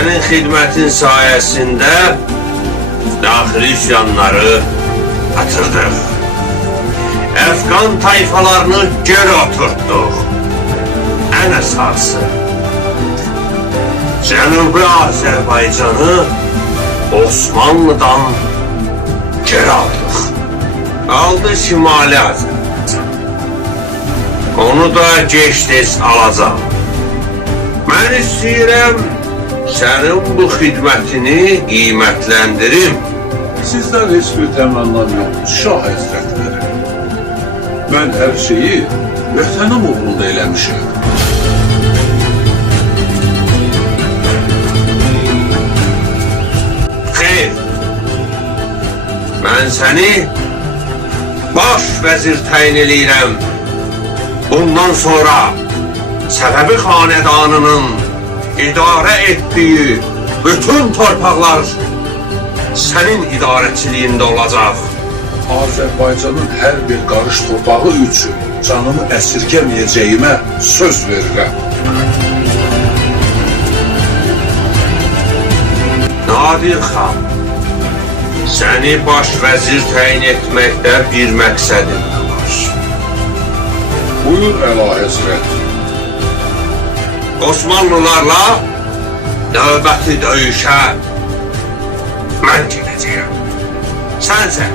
Senin xidmətin sayəsində daxili üsyanları atırdıq. Əfqan tayfalarını geri oturtduq. Ən əsası, Cənubi Azərbaycanı Osmanlıdan geri aldıq. Aldı Şimali Azərbaycan. Onu da geç-tez alacaq. Mən istəyirəm sənin bu xidmətini qiymətləndirim. Sizdən heç bir təmənnam yoxdur, Şah Həzrətləri. Mən hər şeyi vətənim uğrunda eləmişəm. Xeyr, mən səni baş vəzir təyin eləyirəm. Bundan sonra Səfəvi xanədanının idarə etdiyi bütün torpaqlar sənin idarəçiliyində olacaq. Azərbaycanın hər bir qarış torpağı üçün canımı əsirgəməyəcəyimə söz verirəm. Nadir xan, səni baş vəzir təyin etməkdə bir məqsədim var. Buyur Əlahəzrət. Osmanlılarla növbəti döyüşə mən gedəcəyəm. Sənsə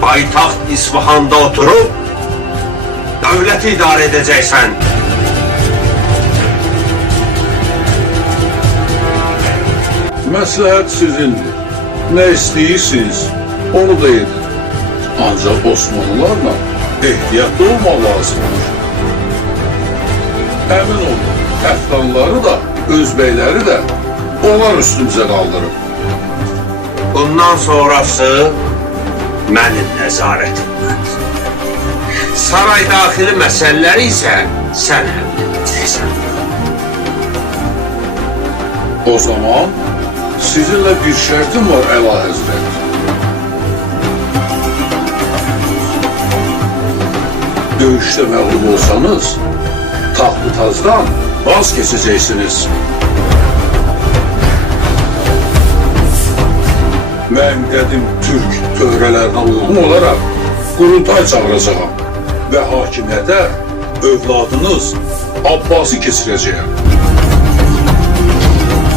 paytaxt İsfahanda oturub dövləti idarə edəcəksən. Məsləhət sizindir. Nə istəyirsiniz, onu da edin. Ancaq Osmanlılarla ehtiyatlı olmaq lazımdır. Əmin olun, Əfqanları da, Özbəkləri də onlar üstümüzə qaldırıb. Bundan sonrası mənim nəzarətimdir. Saray daxili məsələləri isə sən həll edəcəksən. O zaman sizinlə bir şərtim var Əlahəzrət. Döyüşdə məğlub olsanız, taxtı tacdan vaz keçəcəksiniz. Mən qədim Türk töhrələrinə uyğun olaraq qurultay çağıracağam və hakimiyyətə övladınız Abbasi keçirəcəyəm.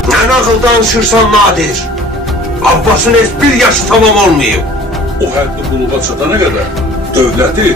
Nə nağıl danışırsan Nadir? Abbasın heç bir yaşı tamam olmayıb. O həddi quluba çatana qədər dövləti